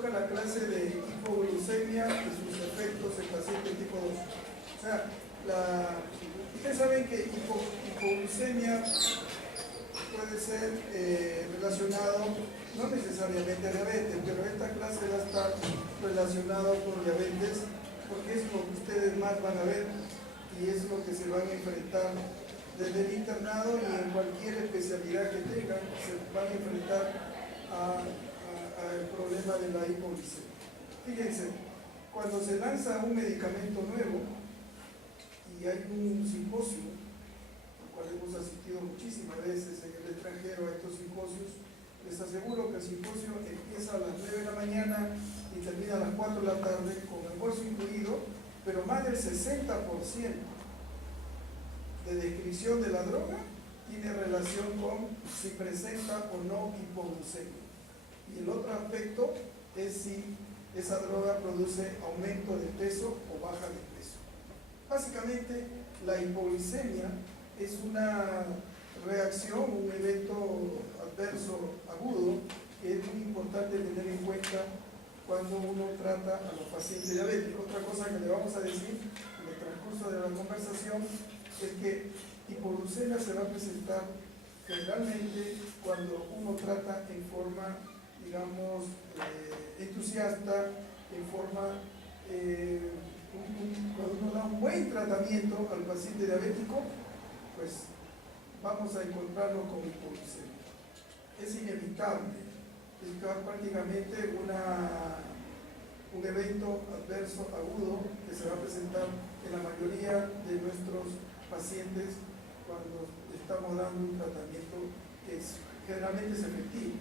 toca la clase de hipoglucemia y sus efectos en paciente tipo 2. O sea, ustedes saben que hipoglucemia puede ser relacionado, no necesariamente a diabetes, pero esta clase va a estar relacionado con diabetes porque es lo que ustedes más van a ver y es lo que se van a enfrentar desde el internado y en cualquier especialidad que tengan, se van a enfrentar al problema de la hipoglucemia. Fíjense, cuando se lanza un medicamento nuevo y hay un simposio, al cual hemos asistido muchísimas veces en el extranjero a estos simposios, les aseguro que el simposio empieza a las 9 de la mañana y termina a las 4 de la tarde con almuerzo incluido, pero más del 60% de descripción de la droga tiene relación con si presenta o no hipoglucemia. Y el otro aspecto es si esa droga produce aumento de peso o baja de peso. Básicamente, la hipoglucemia es una reacción, un evento adverso agudo que es muy importante tener en cuenta cuando uno trata a los pacientes diabéticos. Otra cosa que le vamos a decir en el transcurso de la conversación es que hipoglucemia se va a presentar generalmente cuando uno trata en forma, digamos, entusiasta, en forma, cuando uno da un buen tratamiento al paciente diabético, pues vamos a encontrarlo con hipoglucemia. Es inevitable, es prácticamente un evento adverso agudo que se va a presentar en la mayoría de nuestros pacientes cuando estamos dando un tratamiento que generalmente es efectivo.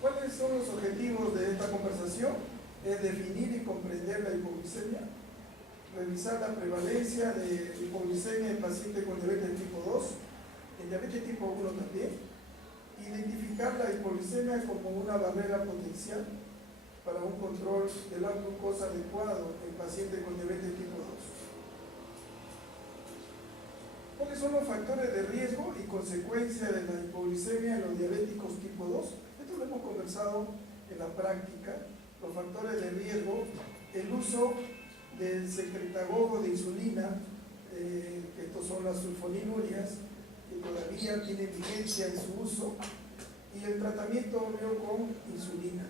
¿Cuáles son los objetivos de esta conversación? Es definir y comprender la hipoglucemia, revisar la prevalencia de hipoglucemia en pacientes con diabetes tipo 2, en diabetes tipo 1 también, identificar la hipoglucemia como una barrera potencial para un control de la glucosa adecuado en pacientes con diabetes tipo 2. ¿Cuáles son los factores de riesgo y consecuencia de la hipoglucemia en los diabéticos tipo 2? Esto lo hemos conversado en la práctica. Los factores de riesgo, el uso del secretagogo de insulina, que estos son las sulfonilureas, que todavía tienen vigencia en su uso, y el tratamiento obvio con insulina.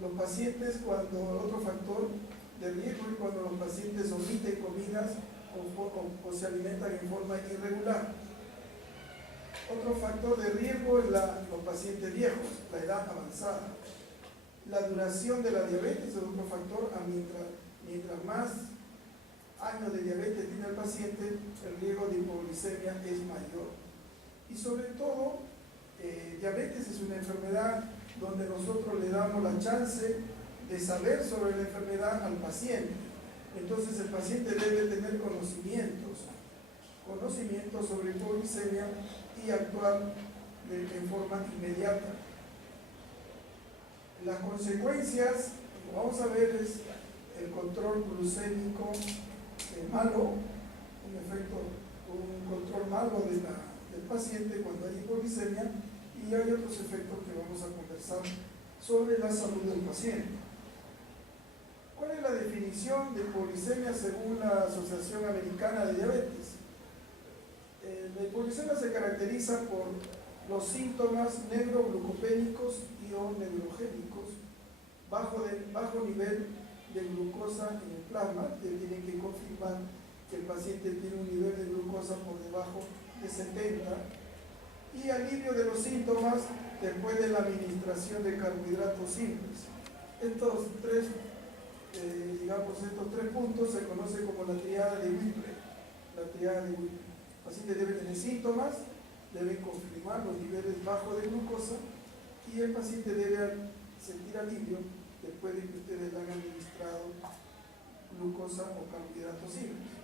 Los pacientes, cuando otro factor de riesgo es cuando los pacientes omiten comidas o se alimentan en forma irregular. Otro factor de riesgo es los pacientes viejos, la edad avanzada. La duración de la diabetes es otro factor. Mientras más años de diabetes tiene el paciente, el riesgo de hipoglucemia es mayor. Y sobre todo, diabetes es una enfermedad donde nosotros le damos la chance de saber sobre la enfermedad al paciente. Entonces el paciente debe tener conocimientos sobre hipoglucemia y actuar en forma inmediata. Las consecuencias, como vamos a ver, es el control glucémico malo, un control malo del paciente cuando hay hipoglucemia, y hay otros efectos que vamos a conversar sobre la salud del paciente. ¿Cuál es la definición de hipoglucemia según la Asociación Americana de Diabetes? La hipoglucemia se caracteriza por los síntomas neuroglucopénicos y o neurogénicos, bajo nivel de glucosa en el plasma, que tienen que confirmar que el paciente tiene un nivel de glucosa por debajo de 70, y alivio de los síntomas después de la administración de carbohidratos simples. Estos tres puntos se conocen como la triada de Whipple. El paciente debe tener síntomas, debe confirmar los niveles bajos de glucosa, y el paciente debe sentir alivio después de que ustedes le han administrado glucosa o carbohidratos simples.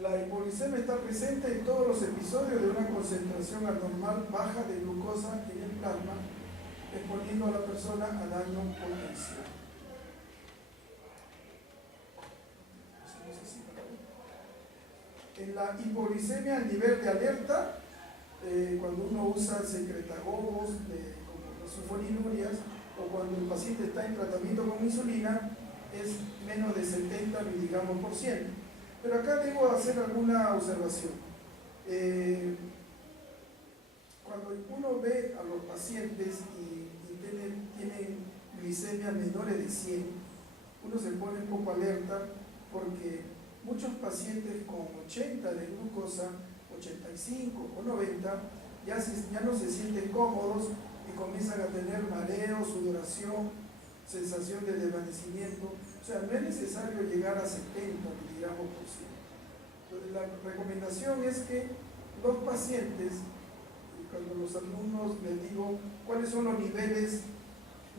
La hipoglucemia está presente en todos los episodios de una concentración anormal baja de glucosa en el plasma, exponiendo a la persona a daño potencial. En la hipoglucemia, el nivel de alerta cuando uno usa secretagogos como las sulfonilurias, o cuando el paciente está en tratamiento con insulina, es menos de 70 miligramos por cien. Pero acá debo hacer alguna observación. Cuando uno ve a los pacientes y tienen glicemia menores de 100, uno se pone un poco alerta porque muchos pacientes con 80 de glucosa, 85 o 90, ya no se sienten cómodos y comienzan a tener mareo, sudoración, sensación de desvanecimiento. O sea, no es necesario llegar a 70 miligramos por cien. Entonces, la recomendación es que los pacientes, cuando los alumnos les digo cuáles son los niveles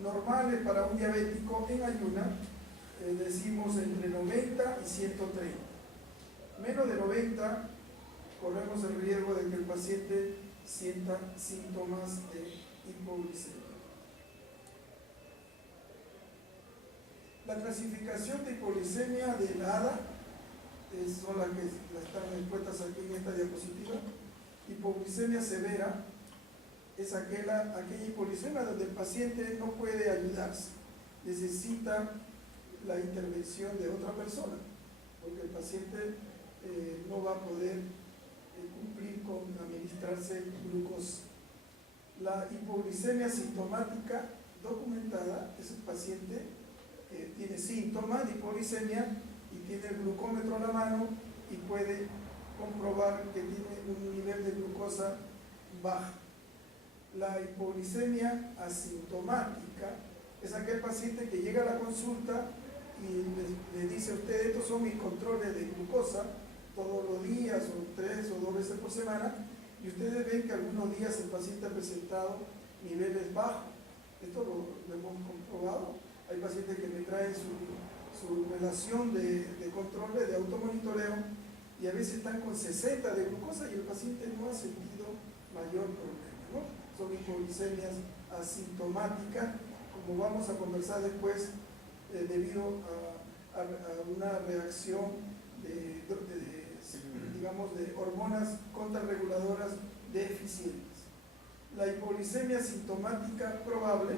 normales para un diabético en ayuna, decimos entre 90 y 130. Menos de 90 corremos el riesgo de que el paciente sienta síntomas de hipoglucemia. La clasificación de hipoglucemia de la ADA son las que están expuestas aquí en esta diapositiva. Hipoglucemia severa es aquella hipoglucemia donde el paciente no puede ayudarse, necesita la intervención de otra persona, porque el paciente no va a poder cumplir con administrarse glucosa. La hipoglucemia sintomática documentada es el paciente que tiene síntomas de hipoglucemia y tiene el glucómetro a la mano y puede comprobar que tiene un nivel de glucosa bajo. La hipoglucemia asintomática es aquel paciente que llega a la consulta y le dice a usted: estos son mis controles de glucosa todos los días, o 3 o 2 veces por semana, y ustedes ven que algunos días el paciente ha presentado niveles bajos. Esto lo hemos comprobado. Hay pacientes que me traen su relación de controles, de automonitoreo, y a veces están con 60 de glucosa y el paciente no ha sentido mayor problema, ¿no? Son hipoglucemias asintomáticas, como vamos a conversar después, debido a una reacción de hormonas contrarreguladoras deficientes. La hipoglucemia sintomática probable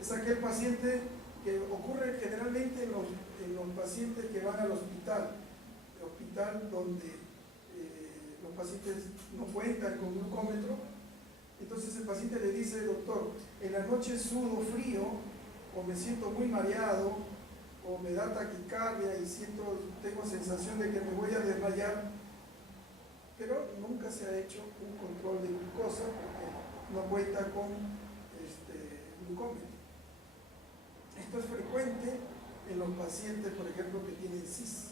es aquel paciente que ocurre generalmente en los pacientes que van al hospital, donde los pacientes no cuentan con glucómetro. Entonces el paciente le dice: doctor, en la noche sudo frío, o me siento muy mareado, o me da taquicardia y tengo sensación de que me voy a desmayar, pero nunca se ha hecho un control de glucosa porque no cuenta con glucómetro. Esto es frecuente en los pacientes, por ejemplo, que tienen CIS.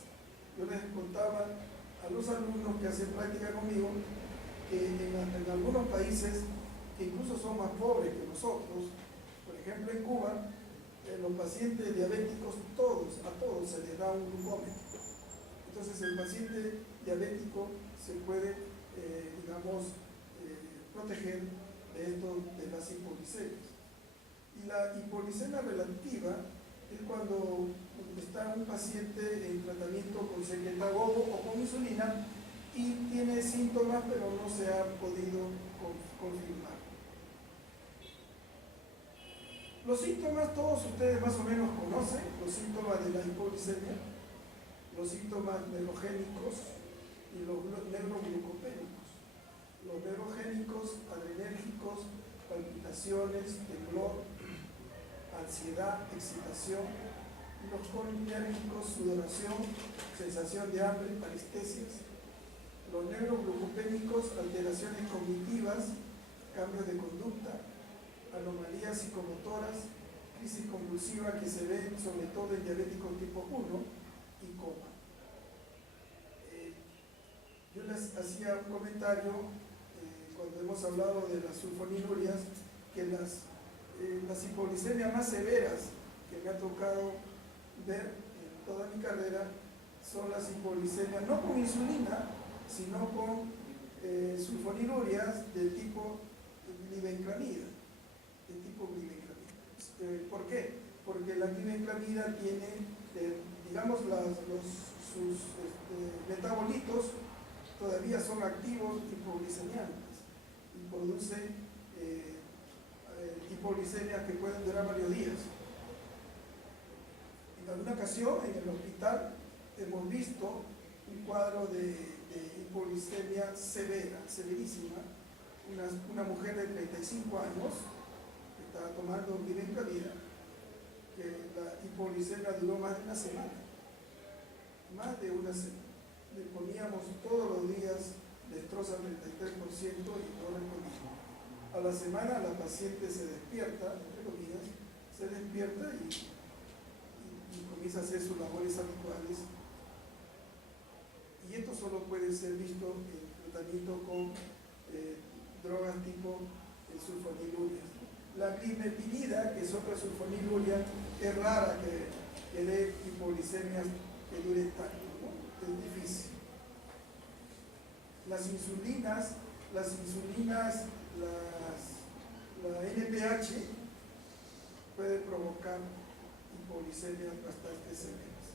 Yo les contaba a los alumnos que hacen práctica conmigo que en algunos países que incluso son más pobres que nosotros, por ejemplo en Cuba, los pacientes diabéticos, a todos se les da un glucómetro. Entonces el paciente diabético se puede, proteger de las hipoglucemias. Y la hipoglucemia relativa es cuando está un paciente en tratamiento con secretagogo o con insulina y tiene síntomas pero no se ha podido confirmar. Los síntomas todos ustedes más o menos conocen, los síntomas de la hipoglucemia, los síntomas neurogénicos y los neuroglucopénicos. Los neurogénicos, adrenérgicos, palpitaciones, temblor, ansiedad, excitación, y los colinérgicos, sudoración, sensación de hambre, parestesias. Los neuroglucopénicos, alteraciones cognitivas, cambios de conducta, anomalías psicomotoras, crisis convulsiva que se ve sobre todo en diabéticos tipo 1 y coma. Yo les hacía un comentario cuando hemos hablado de las sulfonilurias, que las hipoglucemias más severas que me ha tocado ver en toda mi carrera son las hipoglucemias no con insulina, sino con sulfonilurias del tipo glibenclamida. ¿Por qué? Porque la glibenclamida tiene, sus metabolitos todavía son activos hipoglicemiantes. produce hipoglicemias que pueden durar varios días. En alguna ocasión en el hospital hemos visto un cuadro de hipoglicemia severa, severísima, una mujer de 35 años que estaba tomando glibenclamida, que la hipoglicemia duró más de una semana. Más de una semana. Le poníamos todos los días destroza 33% y no respondía. A la semana la paciente se despierta, entre comillas, se despierta y comienza a hacer sus labores habituales. Y esto solo puede ser visto en tratamiento con drogas tipo sulfoniluria. La climepirida, que es otra sulfoniluria, es rara que dé hipoglicemias que duren tanto, ¿no? Es difícil. Las insulinas, la NPH puede provocar hipoglicemias bastante severas,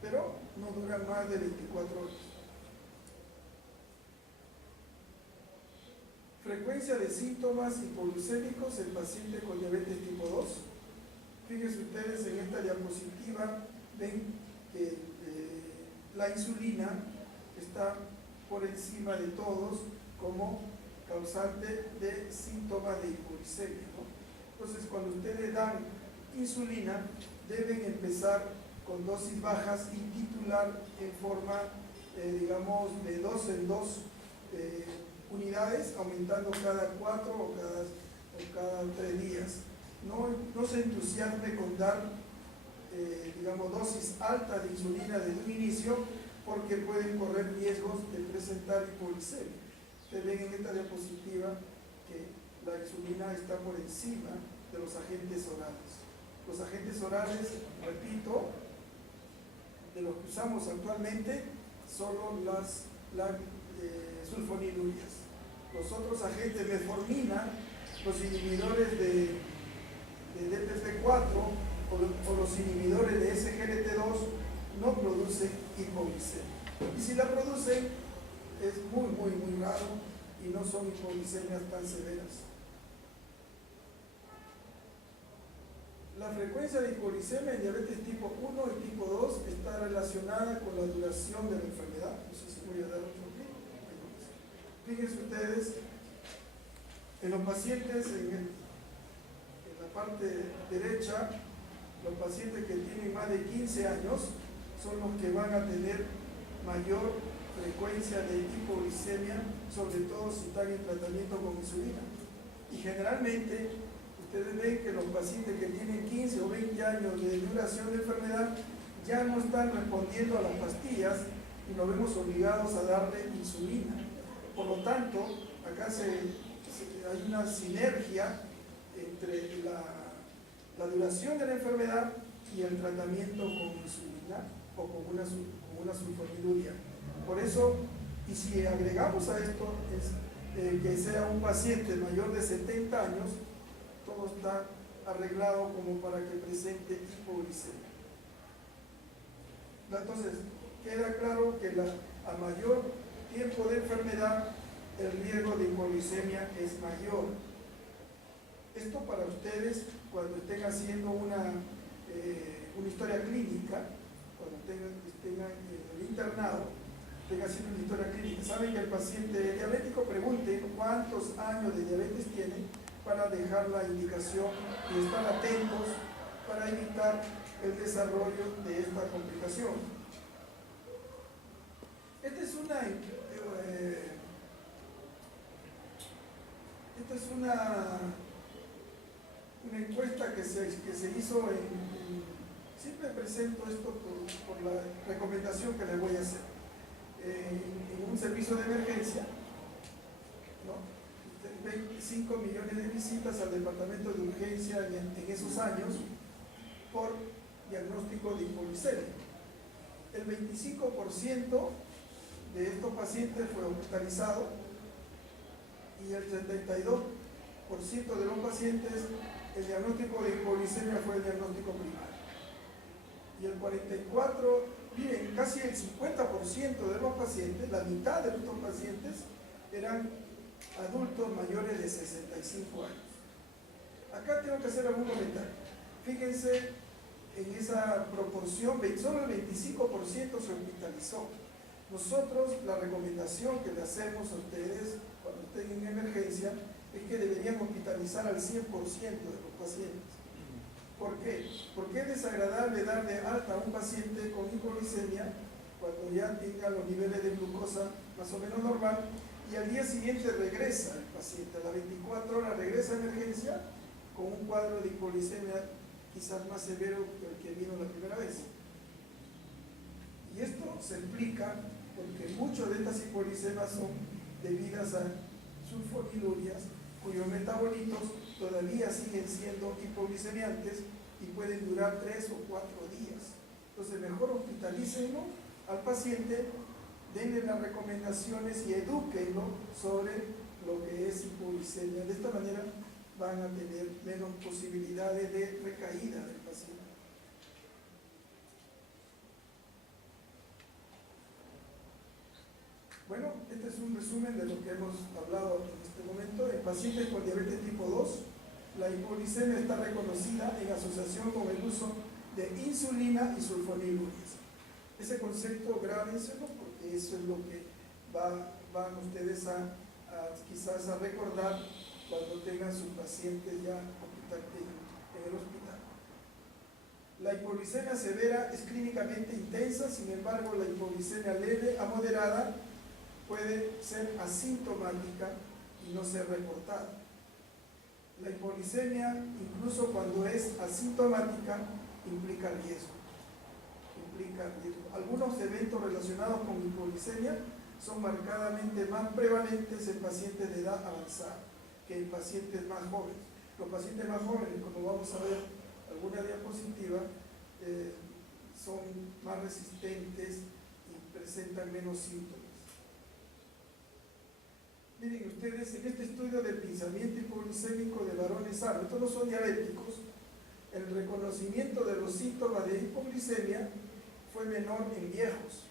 pero no duran más de 24 horas. Frecuencia de síntomas hipoglucémicos en pacientes con diabetes tipo 2. Fíjense ustedes en esta diapositiva, ven que la insulina está por encima de todos como causante de síntomas de hipoglicemia, ¿no? Entonces, cuando ustedes dan insulina, deben empezar con dosis bajas y titular en forma, digamos, de 2 en 2 unidades, aumentando cada 4 o cada 3 días. No se entusiasme con dar, digamos, dosis altas de insulina desde un inicio, porque pueden correr riesgos de presentar hipoglicemia. Ustedes ven en esta diapositiva que la insulina está por encima de los agentes orales. Los agentes orales, repito, de los que usamos actualmente, solo las sulfonilurias. Los otros agentes, metformina, los inhibidores de DPP4 o los inhibidores de SGLT2 no producen hipoglicemia. Y si la producen, es muy raro y no son hipoglicemias tan severas. La frecuencia de hipoglicemia en diabetes tipo 1 y tipo 2 está relacionada con la duración de la enfermedad. No sé si voy a dar otro clic. Fíjense ustedes, en los pacientes, en la parte derecha, los pacientes que tienen más de 15 años son los que van a tener mayor frecuencia de hipoglicemia, sobre todo si están en tratamiento con insulina. Y generalmente, ustedes ven que los pacientes que tienen 15 o 20 años de duración de enfermedad ya no están respondiendo a las pastillas y nos vemos obligados a darle insulina. Por lo tanto, acá hay una sinergia entre la duración de la enfermedad y el tratamiento con insulina o con una sulfoniluria. Por eso, y si agregamos a esto que sea un paciente mayor de 70 años, todo está arreglado como para que presente hipoglicemia. Entonces, queda claro que a mayor tiempo de enfermedad, el riesgo de hipoglicemia es mayor. Esto para ustedes, cuando estén haciendo una historia clínica, cuando estén en el internado, estén haciendo una historia clínica, saben que el paciente diabético pregunte cuántos años de diabetes tiene para dejar la indicación y estar atentos para evitar el desarrollo de esta complicación. Esta es una encuesta que se hizo siempre presento esto por la recomendación que les voy a hacer. En un servicio de emergencia, ¿no? 25 millones de visitas al departamento de urgencia en esos años por diagnóstico de hipoglicemia. El 25% de estos pacientes fue hospitalizado y el 32% de los pacientes, el diagnóstico de hipoglicemia fue el diagnóstico primario. Y el 44%, miren, casi el 50% de los pacientes, la mitad de estos pacientes eran adultos mayores de 65 años. Acá tengo que hacer algún comentario. Fíjense en esa proporción, solo el 25% se hospitalizó. Nosotros, la recomendación que le hacemos a ustedes cuando estén en emergencia es que deberían hospitalizar al 100% de los pacientes. ¿Por qué? Porque es desagradable dar de alta a un paciente con hipoglicemia cuando ya tenga los niveles de glucosa más o menos normal y al día siguiente regresa el paciente, a las 24 horas regresa a emergencia con un cuadro de hipoglicemia quizás más severo que el que vino la primera vez. Y esto se explica porque muchas de estas hipoglicemias son debidas a sulfonilurias cuyos metabolitos todavía siguen siendo hipoglicemiantes y pueden durar 3 o 4 días. Entonces mejor hospitalícenlo al paciente, denle las recomendaciones y edúquenlo sobre lo que es hipoglicemia. De esta manera van a tener menos posibilidades de recaída del paciente. Bueno, este es un resumen de lo que hemos hablado en este momento. En pacientes con diabetes tipo 2, la hipoglicemia está reconocida en asociación con el uso de insulina y sulfonilurias. Ese concepto grábenselo porque eso es lo que van ustedes quizás a recordar cuando tengan sus pacientes ya en el hospital. La hipoglicemia severa es clínicamente intensa, sin embargo la hipoglicemia leve a moderada puede ser asintomática y no ser reportada. La hipoglicemia, incluso cuando es asintomática, implica riesgo. Algunos eventos relacionados con hipoglicemia son marcadamente más prevalentes en pacientes de edad avanzada que en pacientes más jóvenes. Los pacientes más jóvenes, como vamos a ver alguna diapositiva, son más resistentes y presentan menos síntomas. Miren ustedes, en este estudio del pensamiento hipoglicémico de varones sanos, estos no son diabéticos, el reconocimiento de los síntomas de hipoglicemia fue menor en viejos.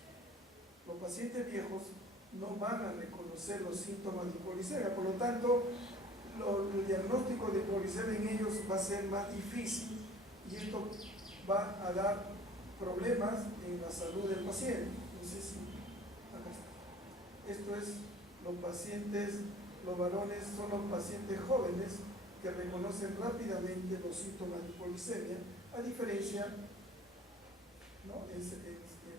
Los pacientes viejos no van a reconocer los síntomas de hipoglicemia, por lo tanto, el diagnóstico de hipoglicemia en ellos va a ser más difícil y esto va a dar problemas en la salud del paciente. No sé si acá está. Esto es los pacientes, los varones son los pacientes jóvenes que reconocen rápidamente los síntomas de hipoglicemia, a diferencia en el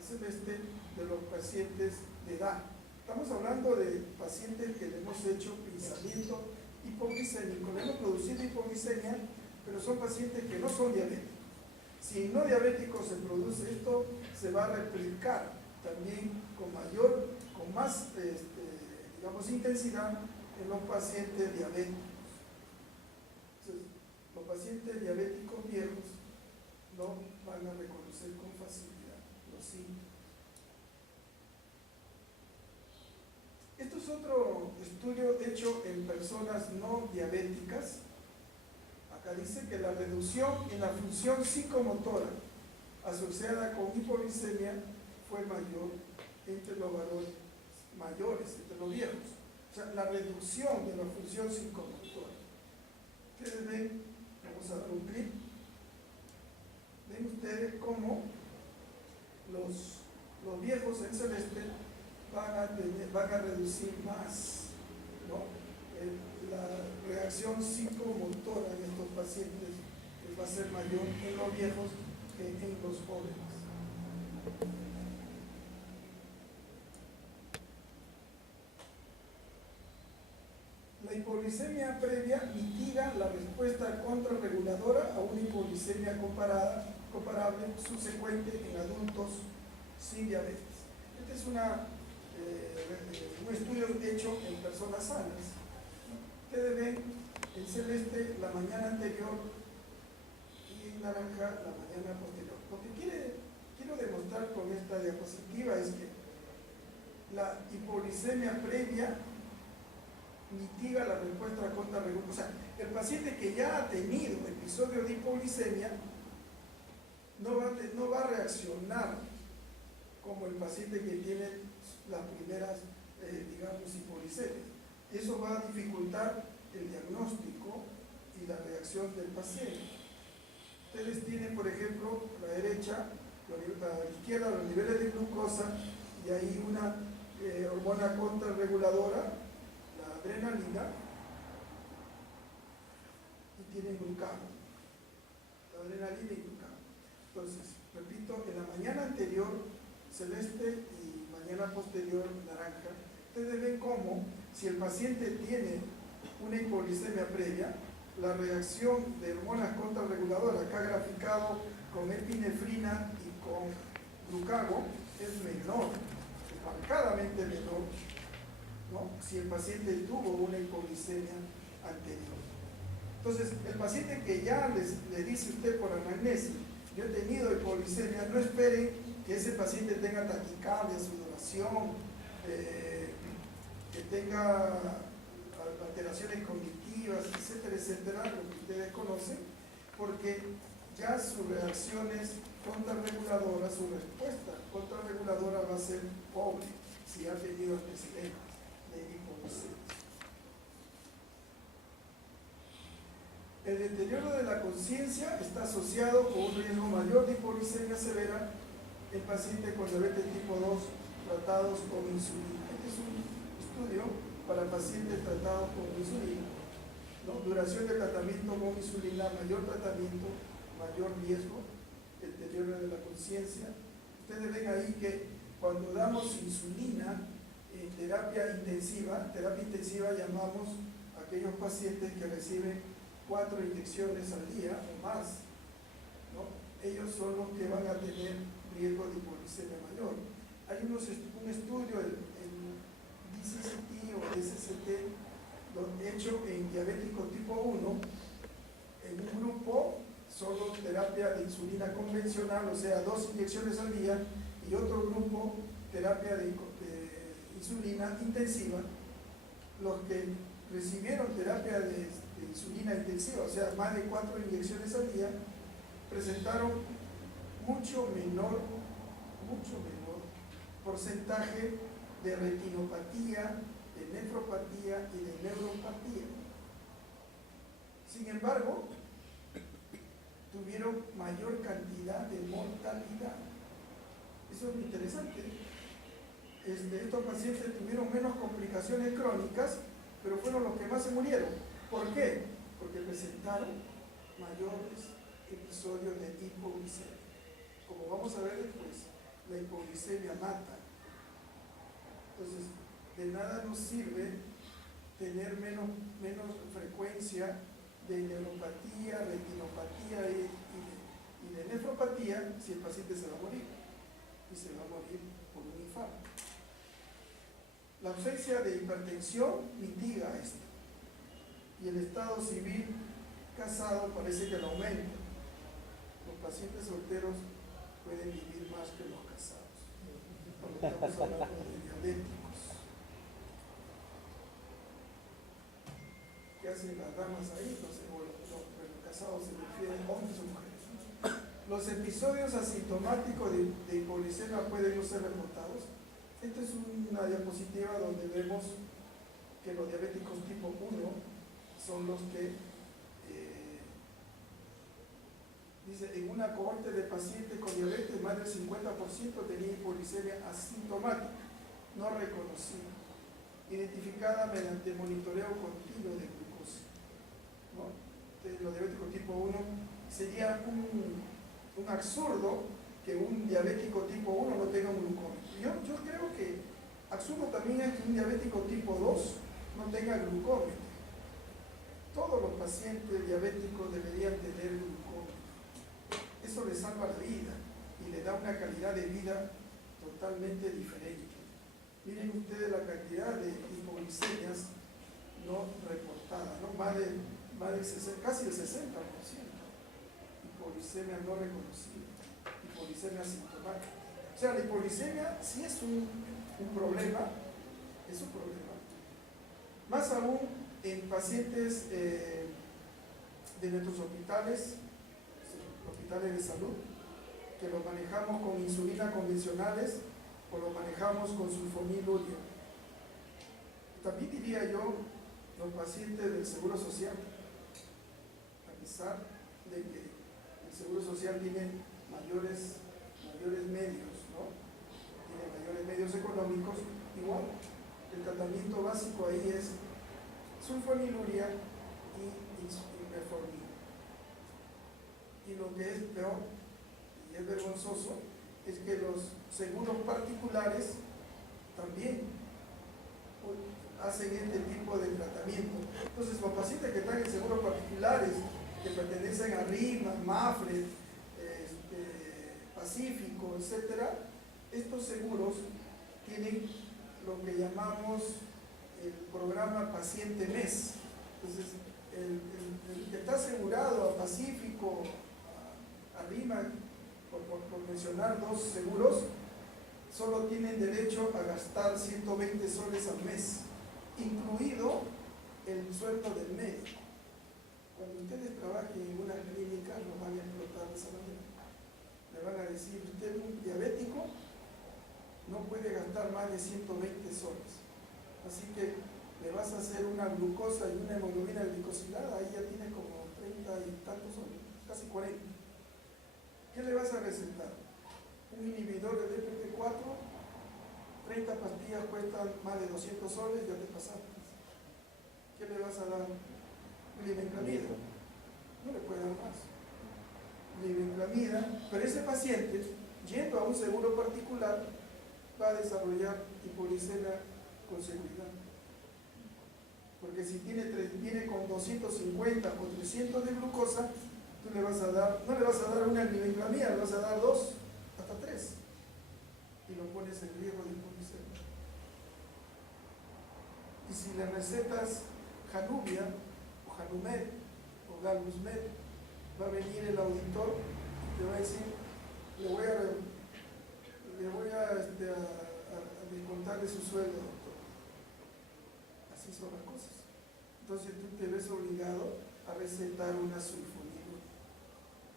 celeste de los pacientes de edad. Estamos hablando de pacientes que le hemos hecho pensamiento hipoglicémico, le hemos producido hipoglicemia, pero son pacientes que no son diabéticos. Si no diabético se produce esto, se va a replicar también con más intensidad en los pacientes diabéticos. Entonces, los pacientes diabéticos viejos no van a reconocer con facilidad los síntomas. Esto es otro estudio hecho en personas no diabéticas. Acá dice que la reducción en la función psicomotora asociada con hipoglicemia fue mayor entre los varones mayores, entre los viejos. O sea, la reducción de la función psicomotora. Ustedes ven, vamos a dar un clic, ven ustedes cómo los viejos en celeste van a reducir más, ¿no? La reacción psicomotora en estos pacientes va a ser mayor en los viejos que en los jóvenes. La hipoglicemia previa mitiga la respuesta contrarreguladora a una hipoglicemia comparable subsecuente en adultos sin diabetes. Este es un estudio hecho en personas sanas. Ustedes ven en celeste la mañana anterior y en naranja la mañana posterior. Lo que quiero demostrar con esta diapositiva es que la hipoglicemia previa mitiga la respuesta contrarreguladora. O sea, el paciente que ya ha tenido episodio de hipoglicemia no va a reaccionar como el paciente que tiene las primeras, hipoglicemias. Eso va a dificultar el diagnóstico y la reacción del paciente. Ustedes tienen, por ejemplo, a la derecha, a la izquierda, los niveles de glucosa y ahí una hormona contrarreguladora, la adrenalina, y tienen glucagón, la adrenalina y glucagón. Entonces, repito, en la mañana anterior, celeste, y mañana posterior, naranja. Ustedes ven cómo, si el paciente tiene una hipoglicemia previa, la reacción de hormonas contrarreguladoras, acá graficado con epinefrina y con glucagón, es menor, marcadamente menor, ¿no?, si el paciente tuvo una hipoglicemia anterior. Entonces, el paciente que ya le dice usted por anamnesis, yo he tenido hipoglicemia, no esperen que ese paciente tenga taquicardia, sudoración, que tenga alteraciones cognitivas, etcétera, etcétera, lo que ustedes conocen, porque ya sus reacciones contrarreguladoras, su respuesta contrarreguladora va a ser pobre si ha tenido antecedentes de hipoglicemia. El deterioro de la conciencia está asociado con un riesgo mayor de hipoglicemia severa en pacientes con diabetes tipo 2 tratados con insulina. Este es un estudio para pacientes tratados con insulina, ¿no? Duración de tratamiento con insulina, mayor tratamiento, mayor riesgo, deterioro de la conciencia. Ustedes ven ahí que cuando damos insulina en terapia intensiva llamamos a aquellos pacientes que reciben 4 inyecciones al día o más, ¿no? Ellos son los que van a tener riesgo de hipoglicemia mayor. Hay un estudio, el DCCT o SCT, hecho en diabéticos tipo 1, en un grupo solo terapia de insulina convencional, o sea, 2 inyecciones al día, y otro grupo terapia de insulina intensiva. Los que recibieron terapia de insulina intensiva, o sea, más de 4 inyecciones al día, presentaron mucho menor porcentaje de retinopatía, de nefropatía y de neuropatía. Sin embargo, tuvieron mayor cantidad de mortalidad. Eso es muy interesante. Estos pacientes tuvieron menos complicaciones crónicas, pero fueron los que más se murieron. ¿Por qué? Porque presentaron mayores episodios de hipoglicemia. Como vamos a ver después, la hipoglicemia mata. Entonces, de nada nos sirve tener menos frecuencia de neuropatía, retinopatía y de nefropatía si el paciente se va a morir. Y se va a morir por un infarto. La ausencia de hipertensión mitiga esto. Y el estado civil casado parece que lo aumenta. Los pacientes solteros pueden vivir más que los casados. Cuando estamos hablando de diabéticos. ¿Qué hacen las damas ahí? Los casados se refieren a hombres o mujeres. Los episodios asintomáticos de hipoglicemia pueden no ser reportados. Esta es una diapositiva donde vemos que los diabéticos tipo 1 son los que, dice, en una cohorte de pacientes con diabetes, más del 50% tenía hipoglicemia asintomática, no reconocida, identificada mediante monitoreo continuo de glucosa, ¿no? Entonces, los diabéticos tipo 1 sería un absurdo que un diabético tipo 1 no tenga un glucómetro. Yo creo que absurdo también es que un diabético tipo 2 no tenga glucómetro. Todos los pacientes diabéticos deberían tener glucómetro. Eso les salva la vida y le da una calidad de vida totalmente diferente. Miren ustedes la cantidad de hipoglicemias no reportadas, ¿no? Casi el 60%. Hipoglicemia no reconocida, hipoglicemia asintomática. O sea, la hipoglicemia sí es un problema, Más aún en pacientes de nuestros hospitales de salud, que los manejamos con insulina convencionales o los manejamos con sulfonilúrico. También diría yo, los pacientes del Seguro Social, a pesar de que el Seguro Social tiene mayores medios, ¿no? Tiene mayores medios económicos, igual, el tratamiento básico ahí es sulfonilurea y metformina. Y lo que es peor, y es vergonzoso, es que los seguros particulares también hacen este tipo de tratamiento. Entonces, los pacientes que están en seguros particulares, que pertenecen a RIMA, MAFRE, Pacífico, etcétera, estos seguros tienen lo que llamamos el programa Paciente Mes. Entonces, el que está asegurado a Pacífico, a RIMA, por mencionar dos seguros, solo tienen derecho a gastar 120 soles al mes, incluido el sueldo del médico. Cuando ustedes trabajen en una clínica, los van a explotar de esa manera. Le van a decir, usted es un diabético, no puede gastar más de 120 soles. Así que le vas a hacer una glucosa y una hemoglobina glicosilada, ahí ya tiene como 30 y tantos soles, casi 40. ¿Qué le vas a recetar? Un inhibidor de DPP4, 30 pastillas cuestan más de 200 soles, ya te pasaste. ¿Qué le vas a dar? Glibenclamida. No le puede dar más. Glibenclamida, pero ese paciente, yendo a un seguro particular, va a desarrollar hipoglicemia con seguridad. Porque si viene con 250 o 300 de glucosa, tú le vas a dar, no le vas a dar una glibenclamida, le vas a dar 2 hasta 3 y lo pones en riesgo de hipoglicemia. Y si le recetas Januvia o Janumet o Galbusmet, va a venir el auditor y te va a decir, le voy a descontar de su sueldo, doctor. Así son las cosas. Entonces tú te ves obligado a recetar una sulfonilurea.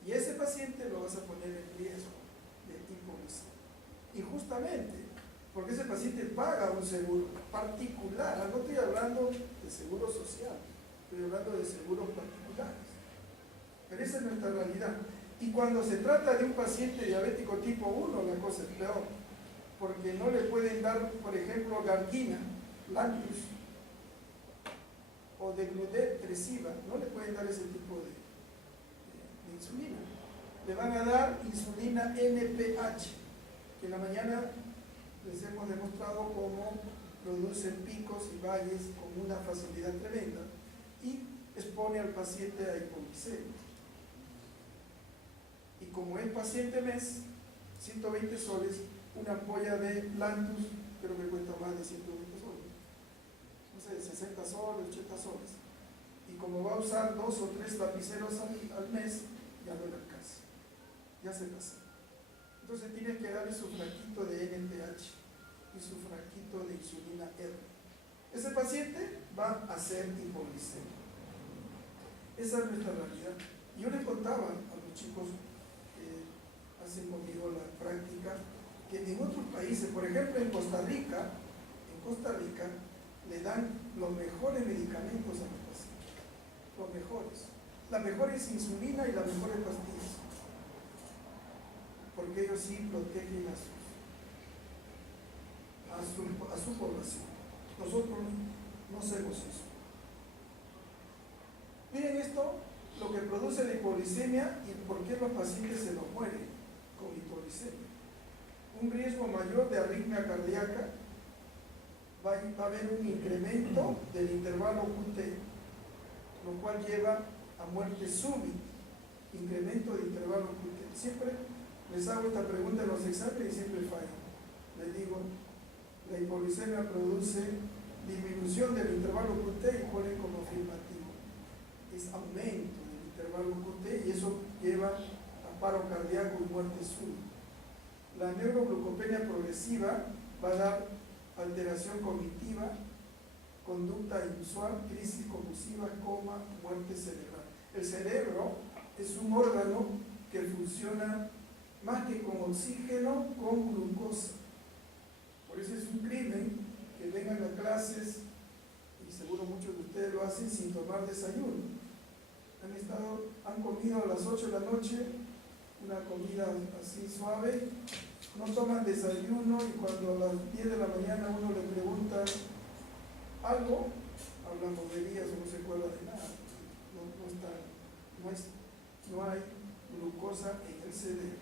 Y ese paciente lo vas a poner en riesgo de hipoglicemia. Y justamente, porque ese paciente paga un seguro particular, no estoy hablando de seguro social, estoy hablando de seguros particulares. Pero esa es nuestra realidad. Y cuando se trata de un paciente diabético tipo 1, la cosa es peor, porque no le pueden dar, por ejemplo, Gargina, Lantus, o Degludec-Tresiba, no le pueden dar ese tipo de insulina. Le van a dar insulina NPH, que en la mañana les hemos demostrado cómo produce picos y valles con una facilidad tremenda y expone al paciente a hipoglicemia. Y como es paciente mes, 120 soles, una ampolla de Lantus creo que cuesta más de 120 soles. No sé, 60 soles, 80 soles. Y como va a usar 2 o 3 lapiceros al mes, ya no le alcanza. Ya se pasa. Entonces tienes que darle su frasquito de NPH y su frasquito de insulina R. Ese paciente va a ser hipoglicémico. Esa es nuestra realidad. Yo les contaba a los chicos que hacen conmigo la práctica que en otros países, por ejemplo en Costa Rica, le dan los mejores medicamentos a los pacientes. Los mejores. Las mejores insulina y las mejores pastillas. Porque ellos sí protegen a su población. Nosotros no hacemos eso. Miren esto, lo que produce la hipoglicemia y por qué los pacientes se nos mueren con hipoglicemia. Un riesgo mayor de arritmia cardíaca, va a haber un incremento del intervalo QT, lo cual lleva a muerte súbita, incremento de intervalo QT. Siempre les hago esta pregunta en los exámenes y siempre fallo. Les digo, la hipoglicemia produce disminución del intervalo QT y ponen como afirmativo. Es aumento del intervalo QT y eso lleva a paro cardíaco y muerte súbita. La neuroglucopenia progresiva va a dar alteración cognitiva, conducta inusual, crisis convulsiva, coma, muerte cerebral. El cerebro es un órgano que funciona más que con oxígeno, con glucosa. Por eso es un crimen que vengan a clases hacen sin tomar desayuno. Han comido a las 8 de la noche, una comida así suave, no toman desayuno y cuando a las 10 de la mañana uno le pregunta algo, hablan boberías o no se acuerda de nada, no hay glucosa en el cerebro.